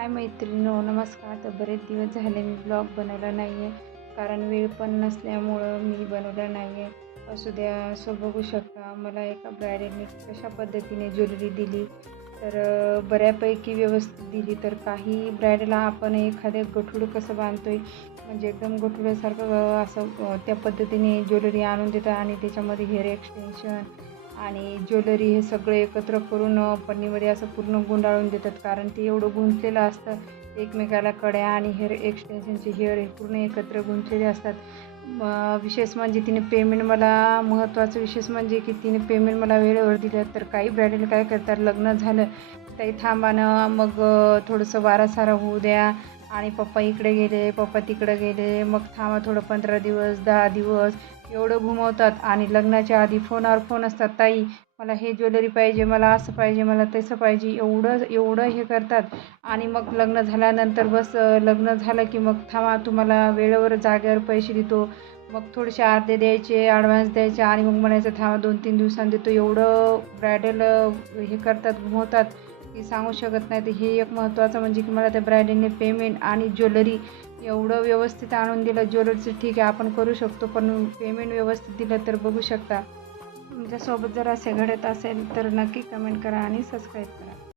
हाय मैत्रिणींनो, नमस्कार. तर बरेच दिवस झाले मी ब्लॉग बनवला नाही आहे, कारण वेळ पण नसल्यामुळं मी बनवला नाही आहे. असू द्या. सो बघू शकता मला एका ब्रायडलने कशा पद्धतीने ज्वेलरी दिली. तर बऱ्यापैकी व्यवस्थित दिली. तर काही ब्रायडलला आपण एखाद्या गठुडं कसं बांधतो आहे, म्हणजे एकदम गठुड्यासारखं असं त्या पद्धतीने ज्वेलरी आणून देतात आणि त्याच्यामध्ये हेअर एक्सटेन्शन आणि ज्वेलरी हे सगळं एकत्र करून पन्नीमध्ये असं पूर्ण गुंडाळून देतात, कारण ते एवढं गुंतलेलं असतं. एकमेकाला कड्या आणि हेअर एक्सटेन्शनचे हेअर हे पूर्ण एकत्र गुंतलेले असतात. विशेष म्हणजे तिने पेमेंट मला महत्त्वाचं विशेष म्हणजे की तिने पेमेंट मला वेळेवर दिलं. तर काही ब्रायडल काय करतात, लग्न झालं ताई थांबा ना, मग थोडंसं वारासारा होऊ द्या आणि पप्पा इकडे गेले, पप्पा तिकडे गेले, मग थांबा थोडं 15 दिवस 10 दिवस एवढं घुमवतात. आणि लग्नाच्या आधी फोनवर फोन असतात, ताई मला हे ज्वेलरी पाहिजे, मला असं पाहिजे, मला तसं पाहिजे, एवढं एवढं हे करतात. आणि मग लग्न झाल्यानंतर बस लग्न झालं की मग थांबा तुम्हाला वेळेवर जागेवर पैसे देतो. मग थोडेसे अर्धे द्यायचे, ॲडव्हान्स द्यायचे आणि मग म्हणायचं थांबा 2-3 दिवसांनी देतो. एवढं ब्रायडल हे करतात, घुमवतात की सांगू शकत नाही. तर हे एक महत्त्वाचं म्हणजे की मला त्या ब्रायडलने पेमेंट आणि ज्वेलरी एवढं व्यवस्थित आणून दिलं. ज्वेलरीचं ठीक आहे आपण करू शकतो, पण पेमेंट व्यवस्थित दिलं. तर बघू शकता तुमच्यासोबत जर असे घडत असेल तर नक्की कमेंट करा आणि सबस्क्राईब करा.